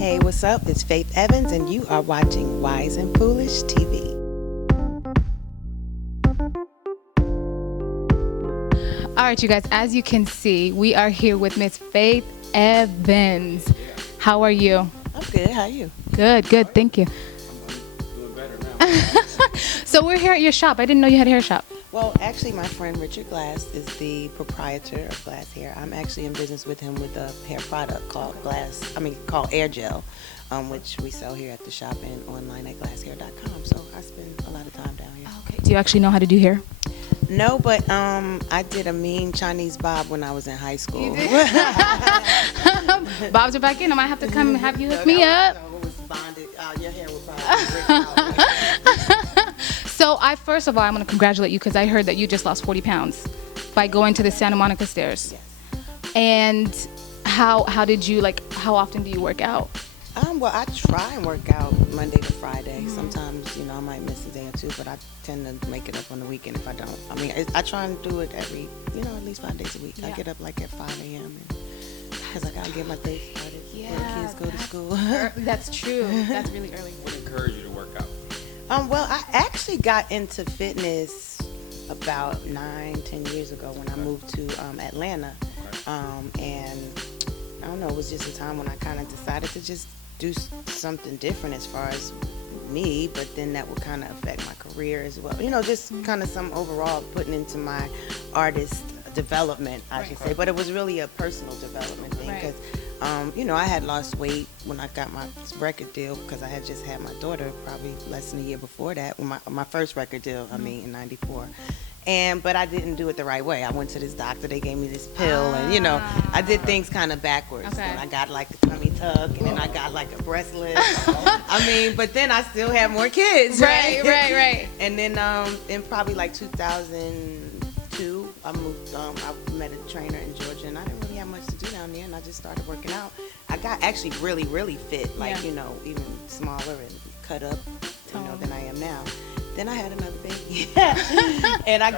Hey, what's up? It's Faith Evans, and you are watching Wise and Foolish TV. All right, you guys, as you can see, we are here with Miss Faith Evans. How are you? I'm good. How are you? Good, thank you. I'm doing better now. So we're here at your shop. I didn't know you had a hair shop. Well, actually, my friend Richard Glass is the proprietor of Glass Hair. I'm actually in business with him with a hair product called called Air Gel, which we sell here at the shop and online at glasshair.com. So I spend a lot of time down here. Okay. Do you actually know how to do hair? No, but I did a mean Chinese bob when I was in high school. Bobs are back in. I might have to come have you hook me up. No, it was bonded. Your hair would probably break out. So first of all, I'm going to congratulate you because I heard that you just lost 40 pounds by going to the Santa Monica stairs. Yes. And how did you, how often do you work out? Well, I try and work out Monday to Friday. Sometimes, I might miss a day or two, but I tend to make it up on the weekend if I don't. I try and do it every, at least 5 days a week. Yeah. I get up at 5 a.m. because I got to get my day started before the kids go to school. That's true. That's really early. What encouraged you to work out? Well, I actually got into fitness about 9-10 years ago when I moved to Atlanta. And I don't know, it was just a time when I kind of decided to just do something different as far as me, but then that would kind of affect my career as well. Just kind of some overall putting into my artist development, I should say. But it was really a personal development thing because, I had lost weight when I got my record deal because I had just had my daughter probably less than a year before that, when my first record deal, in 94. But I didn't do it the right way. I went to this doctor, they gave me this pill, and I did things kind of backwards. Okay. And I got the tummy tuck, and then I got a breast lift. But then I still had more kids, right? Right. And then in probably 2002, I moved. I met a trainer in Georgia, and I didn't really have much to do down there, and I just started working out. I got actually really, really fit, even smaller and cut up, than I am now. Then I had another baby, and I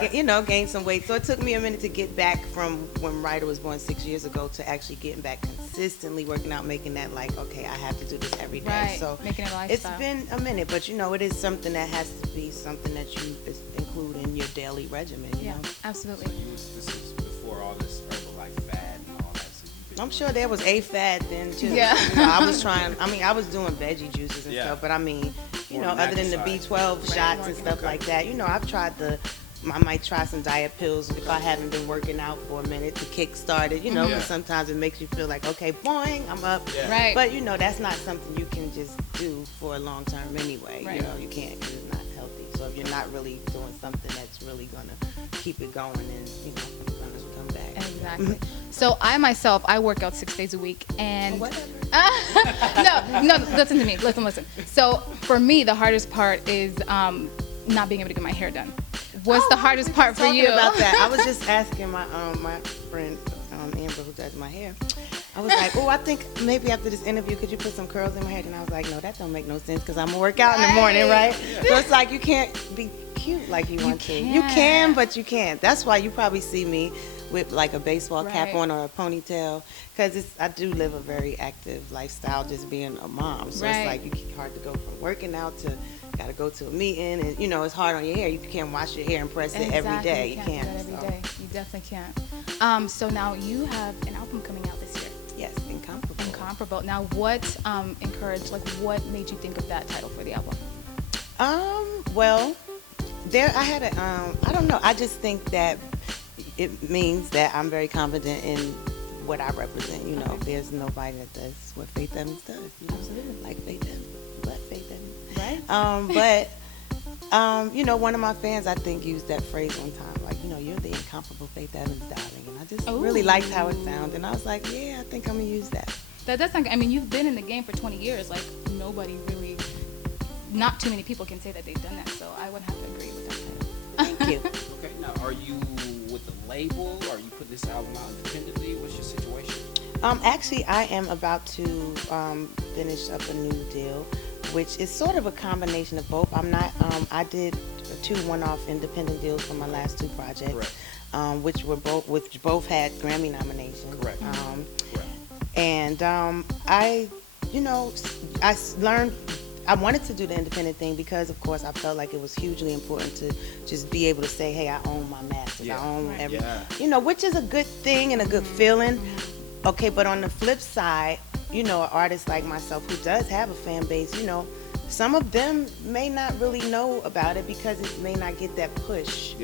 gained some weight. So it took me a minute to get back from when Ryder was born 6 years ago to actually getting back consistently working out, making that okay, I have to do this every day. Right. So making it a lifestyle. It's been a minute, but it is something that has to be something that you include in your daily regimen. You know? Absolutely. This is before all this Herbalife fad and all that. So I'm sure there was a fad then too. Yeah. I was trying. I was doing veggie juices and stuff, but other than the B12 shots and stuff like that, I've tried I might try some diet pills if I haven't been working out for a minute to kick start it, because sometimes it makes you feel like, okay, boing, I'm up. Yeah. Right. But, that's not something you can just do for a long term anyway. Right. You can't because it's not healthy. So if you're not really doing something that's really going to keep it going, then, you're going to come back. Exactly. So I myself, I work out 6 days a week, and Whatever. no, listen to me. Listen. So for me, the hardest part is not being able to get my hair done. What's the hardest part for you? About that, I was just asking my friend Amber, who does my hair. I was like, I think maybe after this interview, could you put some curls in my hair? And I was like, no, that don't make no sense because I'm gonna work out in the morning, right? Yeah. So it's like you can't be cute like you want to. You can, but you can't. That's why you probably see me with a baseball cap on or a ponytail, because I do live a very active lifestyle, just being a mom. So it's it's hard to go from working out to gotta go to a meeting, and it's hard on your hair. You can't wash your hair and press it every day. You can't do that every day. You definitely can't. So now you have an album coming out this year. Yes, Incomparable. Incomparable. Now, what what made you think of that title for the album? Well, I had I don't know. I just think that it means that I'm very confident in what I represent. There's nobody that does what Faith Evans does. Absolutely. Like Faith Evans, but Faith Evans. Right. One of my fans, I think, used that phrase one time, you're the incomparable Faith Evans, darling. And I just really liked how it sounded. And I was like, yeah, I think I'm going to use that. That's not, you've been in the game for 20 years. Nobody really, not too many people can say that they've done that. So I would have to agree with that title. Thank you. Okay, now are you with the label? Are you putting this album out independently? What's your situation? Actually, I am about to finish up a new deal, which is sort of a combination of both. I did 2 one-off independent deals for my last 2 projects, which both had Grammy nominations. Correct. And I learned. I wanted to do the independent thing because, of course, I felt like it was hugely important to just be able to say, "Hey, I own my masters. I own every," which is a good thing and a good feeling. Okay, but on the flip side, an artist like myself who does have a fan base, some of them may not really know about it because it may not get that push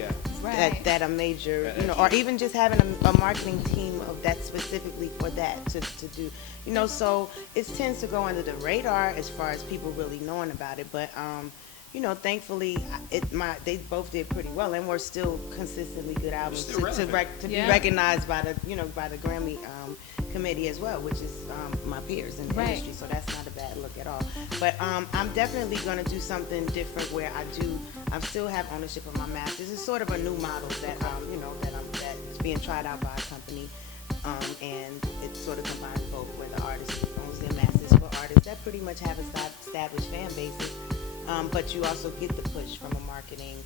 that a major, or even just having a marketing team of that specifically for that to do, so it tends to go under the radar as far as people really knowing about it. But, thankfully, they both did pretty well, and we're still consistently good albums to be recognized by the Grammy committee as well, which is my peers in the industry, so that's not a bad look at all. But I'm definitely going to do something different where I still have ownership of my masters. It's sort of a new model that that is being tried out by a company, and it sort of combines both, where the artist owns their masters for artists that pretty much have established fan bases, but you also get the push from a marketing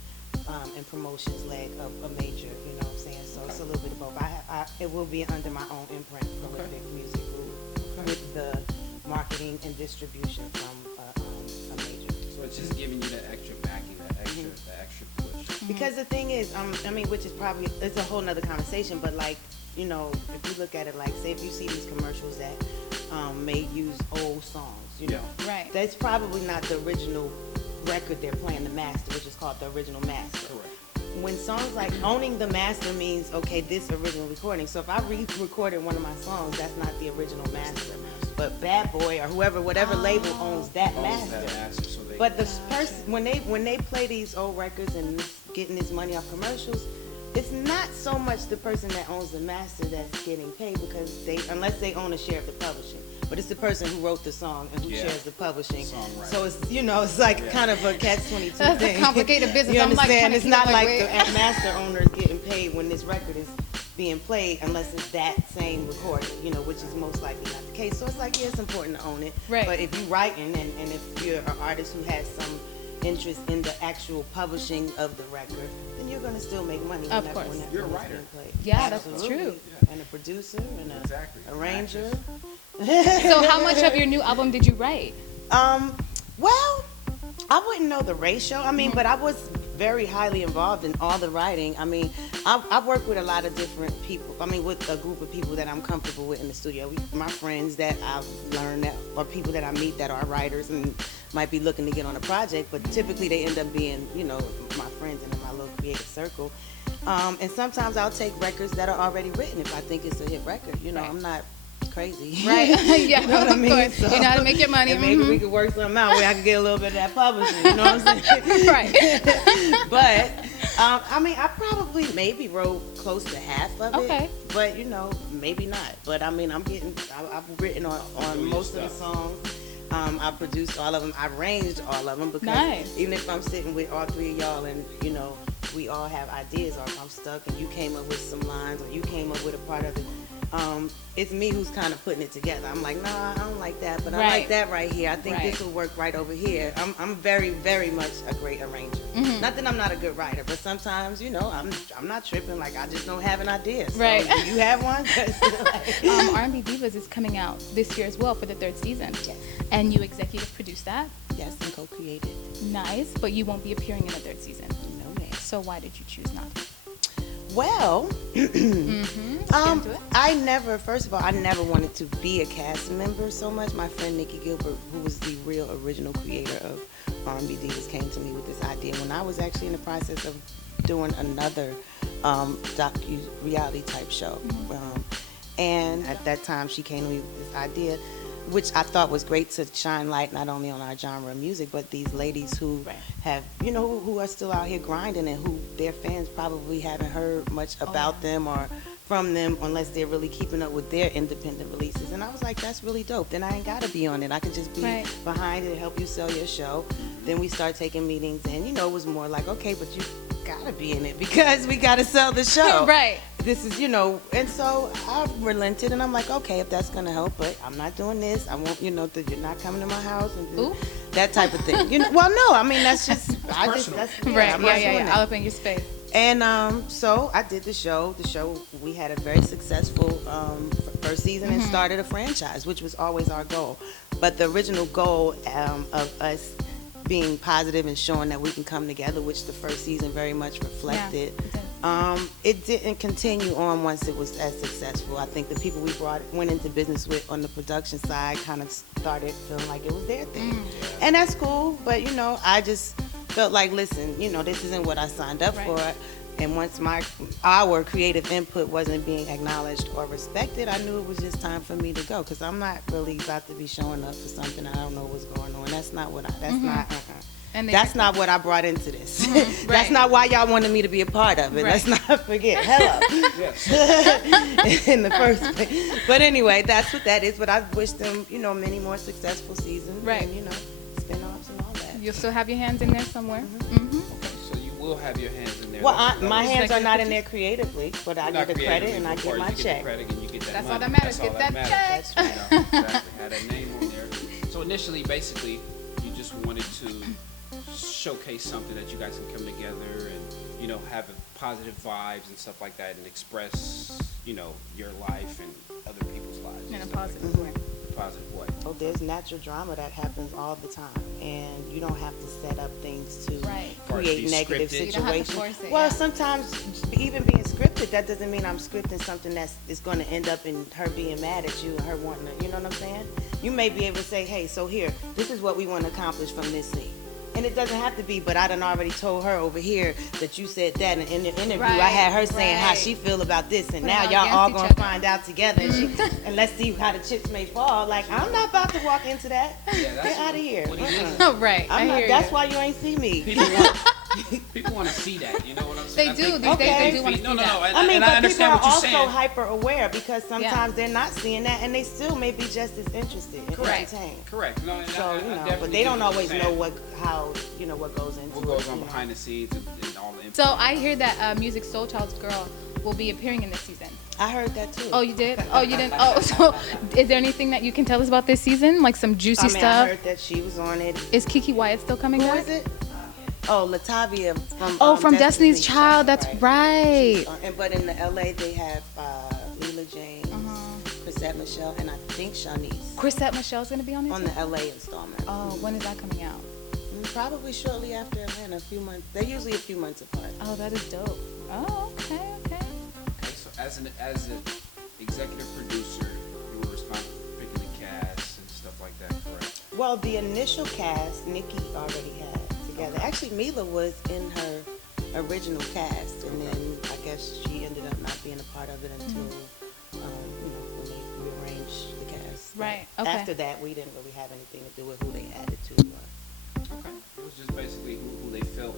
and promotions leg of a major, you know what I'm saying? So it's a little bit of both. It will be under my own imprint, Prolific Music Group, with the marketing and distribution from a major. So it's just giving you that extra backing, that extra push. Because the thing is, which is probably, it's a whole nother conversation, but like, if you look at it, like, say if you see these commercials that may use old songs, that's probably not the original record they're playing, the master, which is called the original master. Correct. When songs like owning the master means, okay, this original recording. So if I re-recorded one of my songs, that's not the original master. But Bad Boy or whatever label owns that master. But the person, when they play these old records and getting this money off commercials, it's not so much the person that owns the master that's getting paid, because unless they own a share of the publishing. But it's the person who wrote the song and who shares the publishing. So it's it's like kind of a catch-22 That's thing. a complicated business. You I'm like understand? It's not like wait. the master owner is getting paid when this record is being played, unless it's that same recording, which is most likely not the case. So it's like, it's important to own it. Right. But if you're writing and if you're an artist who has some interest in the actual publishing of the record, then you're going to still make money. Of course. You're a writer. Yeah, that's true. And a producer and a arranger. So how much of your new album did you write? Well, I wouldn't know the ratio. But I was very highly involved in all the writing. I work with a lot of different people. With a group of people that I'm comfortable with in the studio. My friends that I've learned that, or people that I meet that are writers and might be looking to get on a project, but typically they end up being, my friends and in my little creative circle. And sometimes I'll take records that are already written if I think it's a hit record. I'm not crazy. Right. Yeah. You know what I mean? So, you know how to make your money. And maybe we could work something out where I could get a little bit of that publishing. You know what I'm saying? Right. But I probably maybe wrote close to half of it. Okay. But maybe not. But I've written on most of the songs. I produced all of them. I arranged all of them, because even if I'm sitting with all three of y'all and we all have ideas, or if I'm stuck and you came up with some lines or you came up with a part of it, it's me who's kind of putting it together. I'm like, nah, I don't like that, but I like that right here. I think this will work right over here. I'm very, very much a great arranger. Not that I'm not a good writer, but sometimes, I'm not tripping. Like, I just don't have an idea. So Right. do you have one? R&B Divas is coming out this year as well for the 3rd season. Yes. And you executive produced that. Yes, and co-created. Nice, but you won't be appearing in the 3rd season. No, ma'am. So why did you choose not to? Well, I first of all, I never wanted to be a cast member so much. My friend Nikki Gilbert, who was the real original creator of R&B Divas, came to me with this idea when I was actually in the process of doing another docu-reality type show. And at that time, she came to me with this idea, which I thought was great to shine light not only on our genre of music, but these ladies who have, who are still out here grinding and who their fans probably haven't heard much about them or from them unless they're really keeping up with their independent releases. And I was like, that's really dope. Then I ain't got to be on it. I could just be behind it, help you sell your show. Then we start taking meetings, and, it was more like, okay, but you got to be in it because we got to sell the show. Right. This is, and so I relented, and I'm like, okay, if that's going to help, but I'm not doing this. I won't, that you're not coming to my house and that type of thing. Well, no, that's just, right. Yeah. I'll open your space. And so I did the show. We had a very successful first season and started a franchise, which was always our goal. But the original goal of us being positive and showing that we can come together, which the first season very much reflected. Yeah, It didn't continue on once it was as successful. I think the people we went into business with on the production side kind of started feeling like it was their thing. And that's cool, but I just felt like, listen, this isn't what I signed up for. And once our creative input wasn't being acknowledged or respected, I knew it was just time for me to go, because I'm not really about to be showing up for something I don't know what's going on. That's not what that's not what I brought into this. That's not why y'all wanted me to be a part of it. Let's not forget. Hello. In the first place. But anyway, that's what that is. But I wish them, many more successful seasons. Right. And, spin-offs and all that. You'll still have your hands in there somewhere. So you will have your hands in there. Well, my hands are not in there creatively, but I get the credit and I get my check. That's all that matters. Get that check. That's right. Exactly. Had that name on there. So initially, basically, you just wanted to showcase something that you guys can come together and have positive vibes and stuff like that, and express your life and other people's lives In a and positive way. positive way. Oh, there's natural drama that happens all the time, and you don't have to set up things to create negative scripted. You don't have to situations. force it, Well, yeah. sometimes even being scripted, that doesn't mean I'm scripting something is going to end up in her being mad at you and her wanting to, you know what I'm saying? You may be able to say, hey, so here, this is what we want to accomplish from this scene. And it doesn't have to be, but I done already told her over here that you said that, and in the interview I had her saying how she feel about this, and now y'all all gonna find out together, and let's see how the chips may fall. Like, I'm not about to walk into that. Get out of here. Right. I'm not, that's why you ain't see me. People want to see that. You know what I'm saying? They do. These days they do want to see that. I mean, and I but people understand are what you're also saying. hyper aware, because sometimes they're not seeing that, and they still may be just as interested and entertained. Correct. No, and So I but definitely they don't get what always you're know saying. what goes into What goes it, on behind the scenes and all the info. So I hear that Music Soul Child's girl will be appearing in this season. I heard that too. Oh, you did? Oh, you didn't? Oh, so is there anything that you can tell us about this season? Like some juicy I stuff? heard that she was on it. Is Kiki Wyatt still coming Who back? is it? Oh, Latavia from From Destiny's Child. That's right. But in the LA they have Leela James, Chrisette Michelle, and I think Shanice Chrisette Michelle's going to be on this on one? the LA installment. Oh, when is that coming out? Probably shortly after Atlanta, a few months. They're usually a few months apart. Oh, that is dope. Oh, okay. Okay, so as an executive producer, you were responsible for picking the cast and stuff like that, correct? Well, the initial cast, Nikki already had together. Actually, Mila was in her original cast, and then I guess she ended up not being a part of it until, when they rearranged the cast. Right, okay. After that, we didn't really have anything to do with who they added to. Okay. It was just basically who they felt,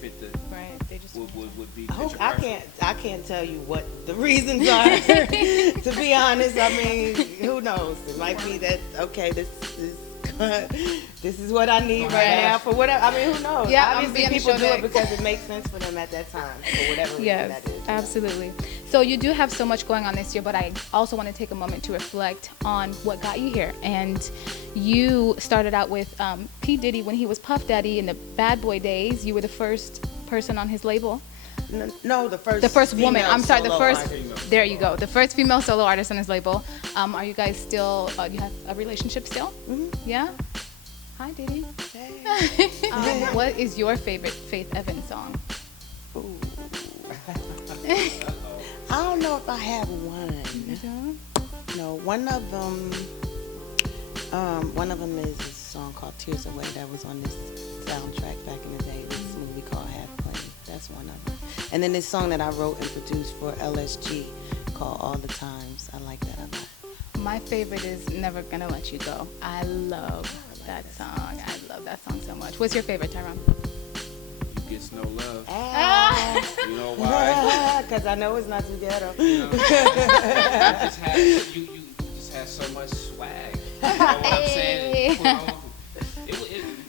fit the Right. They just would be. I can't tell you what the reasons are. To be honest, I mean, who knows? It might be that this is what I need right now for whatever. I mean, who knows? Yeah, Obviously, I'm being people do sure it because it makes sense for them at that time, for whatever reason Yes, that is. absolutely. So you do have so much going on this year, but I also want to take a moment to reflect on what got you here. And you started out with P. Diddy when he was Puff Daddy in the Bad Boy days. You were the first person on his label. No, the first woman. I'm sorry, the solo first. artist. There you go. The first female solo artist on his label. Are you guys still? You have a relationship still? Yeah. Hi, Diddy. Hey. What is your favorite Faith Evans song? Ooh. I don't know if I have one. No, one of them is a song called "Tears Away" that was on this soundtrack back in the day. This movie called Half Plane. That's one of them. And then this song that I wrote and produced for LSG called "All the Times." I like that a lot. My favorite is "Never Gonna Let You Go." I love that song. I love that song so much. What's your favorite, Tyrone? You Gets No Love. You know Ah, why? because I know it's not too ghetto. You just had so much swag. You know what I'm saying?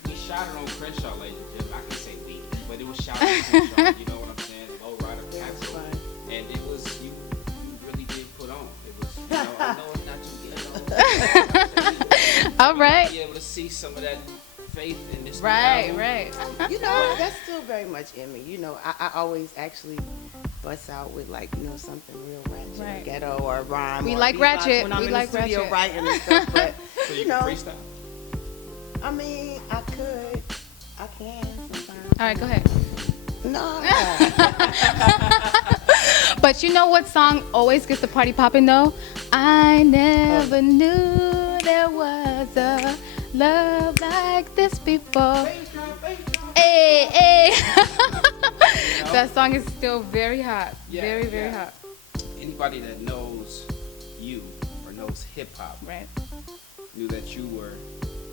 We shot it on Crenshaw, ladies and gentlemen. I can say we, but it was shot on Crenshaw. You know what I'm saying? Low rider capsule, and it was you really did put on. It was. I know it's not too ghetto. All right. Be able to see some of that faith in this. Right, album. right. You know, that's still very much in me. I always actually bust out with like something real ratchet, Right. or ghetto, or rhyme. We or like beatbox ratchet. when I'm We in like the studio ratchet. writing and stuff. But So you you know, can freestyle. I mean, I could, I can sometimes. All right, go ahead. No. But you know what song always gets the party popping though? I never knew there was a love like this before. Hey, hey. That song is still very hot. Yeah, Very, very yeah. hot. Anybody that knows you or knows hip hop Right. knew that you were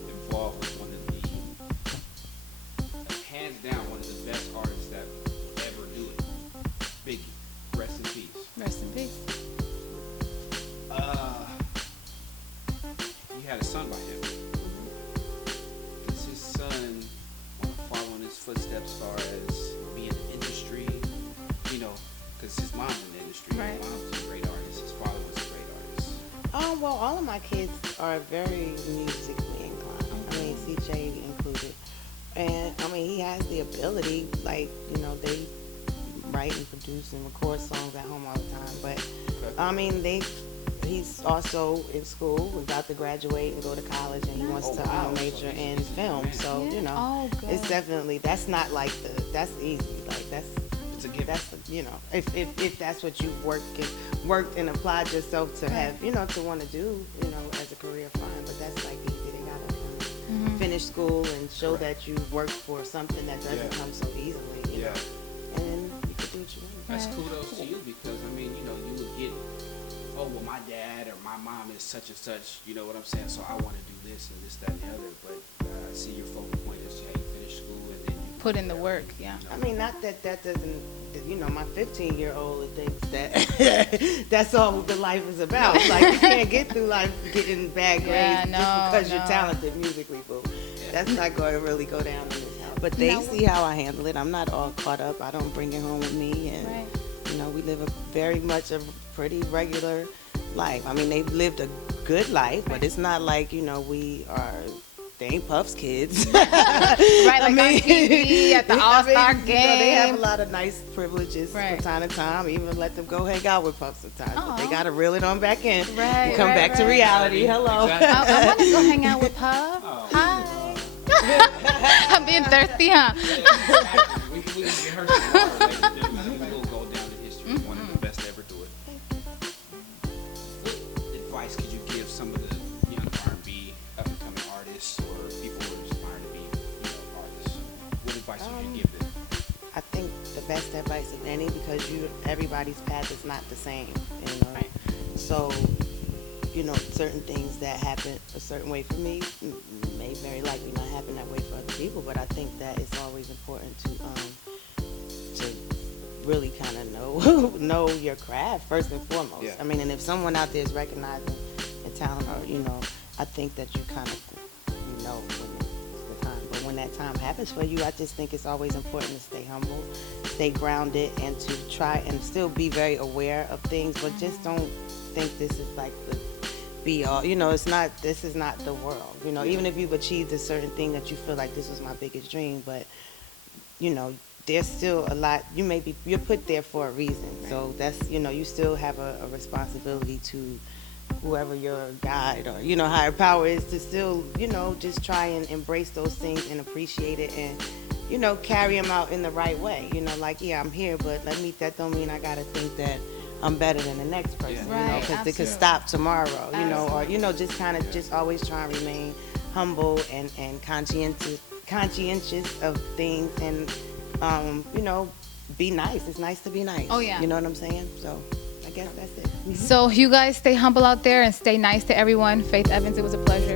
involved with one of the, hands down, one of the best artists that would ever do it. Biggie, rest in peace. Rest in peace. You had a son by him. Does his son want to follow in his footsteps as far as being in the industry? You know, because his mom's in the industry. Right. His mom's a great artist. His father was a great artist. Well, all of my kids are very musically inclined. I mean, CJ included. And, I mean, he has the ability, like, they write and produce and record songs at home all the time. But, I mean, he's also in school, about to graduate and go to college, and he wants to major in film. So, Oh, good. it's definitely, that's not like that's easy. Like, that's, It's a given. that's if that's what you've worked and applied yourself to have to want to do as a career, fine, but that's like easy. They gotta finish school and show that you worked for something that doesn't come so easily, you know, and then you can do what you want. That's kudos to you because, I mean, you would get, oh, well, my dad or my mom is such and such, you know what I'm saying, so I want to do this and this, that, and the other, but I see your focal point is, hey, finish school and then you Put in the work, yeah. I mean, not that doesn't, my 15-year-old thinks that that's all the life is about. Like, you can't get through life getting bad grades just because you're talented musically, boo. That's not going to really go down in this house. But they see how I handle it. I'm not all caught up. I don't bring it home with me. And, we live very much a pretty regular life. I mean, they've lived a good life, but it's not like, they ain't Puff's kids. Right, like on TV at the All-Star game. They have a lot of nice privileges Right. from time to time. Even let them go hang out with Puff sometimes. But they Aw. got to reel it on back in. Right, and come back to reality. Hello. Exactly. I want to go hang out with Puff. Oh. Hi. I'm being thirsty, huh? We can get her some water, ladies and gentlemen. We will go down in history as one of the best to ever do it. What advice could you give some of the young R&B up-and-coming artists or people who are aspiring to be, artists? What advice would you give them? I think the best advice of any, because everybody's path is not the same. Right. So, certain things that happen a certain way for me may very likely not happen that way for other people. But I think that it's always important to really kind of know your craft first and foremost. Yeah. I mean, and if someone out there is recognizing a talent, or I think that you kind of when it's the time. But when that time happens for you, I just think it's always important to stay humble, stay grounded, and to try and still be very aware of things. But just don't think this is like the be all. This is not the world. Even if you've achieved a certain thing that you feel like this was my biggest dream, but there's still a lot. You're put there for a reason. So that's you still have a responsibility to whoever your guide or higher power is, to still just try and embrace those things and appreciate it, and carry them out in the right way. Like, yeah, I'm here, but that don't mean I gotta think that I'm better than the next person. Right, Because it could absolutely. stop tomorrow. Or Absolutely. just kind of just always try and remain humble and conscientious of things, and be nice. It's nice to be nice. Oh, yeah. You know what I'm saying? So I guess that's it. So you guys stay humble out there and stay nice to everyone. Faith Evans, it was a pleasure.